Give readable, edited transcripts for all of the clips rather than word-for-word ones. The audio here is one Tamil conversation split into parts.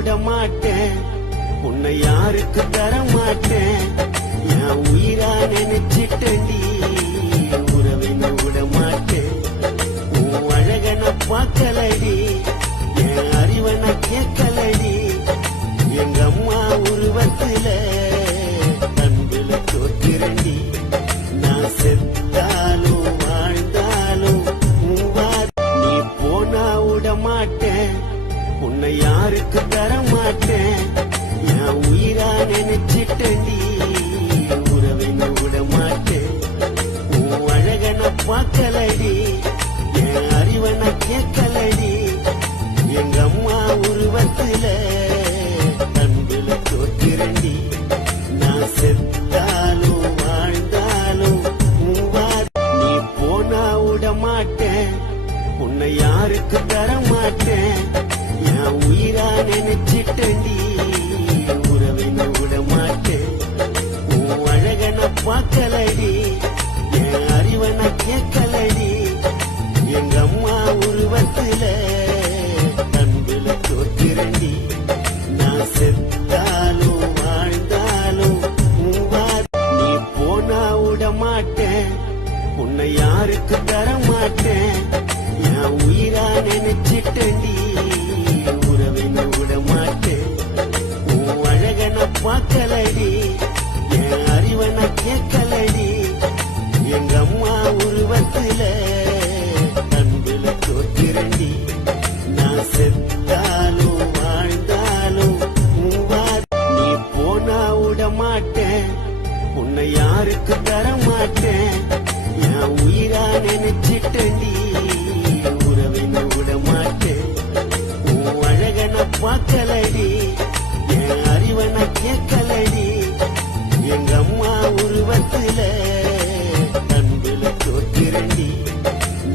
விட மாட்டேன், உன்னை யாருக்கு தர மாட்டேன். என் உயிரா நினைச்சிட்டண்டி, உறவின விட மாட்டேன். உன் அழகன பார்க்கலடி, என் அறிவன கேட்கலடி. எங்க அம்மா உருவத்துல கண்களை தோத்திரண்டி. நான் செத்தாலும் வாழ்ந்தாலும் நீ போனா விட மாட்டேன், உன்னை யாருக்கு தர மாட்டேன். என் உயிரா நினைச்சிட்டண்டி, உறவின விட மாட்டேன். உன் அழகன பார்க்கலடி, என் அறிவன கேட்கலடி. எங்க அம்மா உருவத்துல கண்களை தோத்திரண்டி. நான் செத்தாலும் வாழ்ந்தாலும் நீ போனா விட மாட்டேன், உன்னை யாருக்கு தர மாட்டேன். என் உயிரா நினைச்சிட்டண்டி, உறவின விட மாட்டேன். உன் அழகன பார்க்கலடி, என் அறிவன கேட்கலடி. எங்க அம்மா உருவத்துல கண்களை தோத்திரண்டி. நான் செத்தாலும் வாழ்ந்தாலும் நீ போனா விட மாட்டேன், உன்னை யாருக்கு தர மாட்டேன். என் உயிரா நினைச்சிட்டண்டி, உறவின விட மாட்டேன். உன் அழகன பார்க்கலடி, என் அறிவன கேட்கலடி. எங்க அம்மா உருவத்துல கண்களை தோத்திரண்டி. நான் செத்தாலும் வாழ்ந்தாலும் நீ போனா விட மாட்டேன், உன்னை யாருக்கு தர மாட்டேன். என் உயிரா நினைச்சிட்டண்டி, உறவின விட மாட்டேன். உன் அழகன பார்க்கலடி, என் அறிவன கேட்கலடி. எங்க அம்மா உருவத்துல கண்களை தோத்திரண்டி.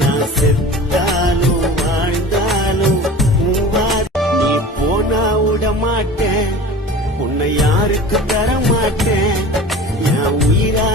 நான் செத்தாலும் வாழ்ந்தாலும் நீ போனா விட மாட்டேன், உன்னை யாருக்கு தர மாட்டேன். என் உயிரா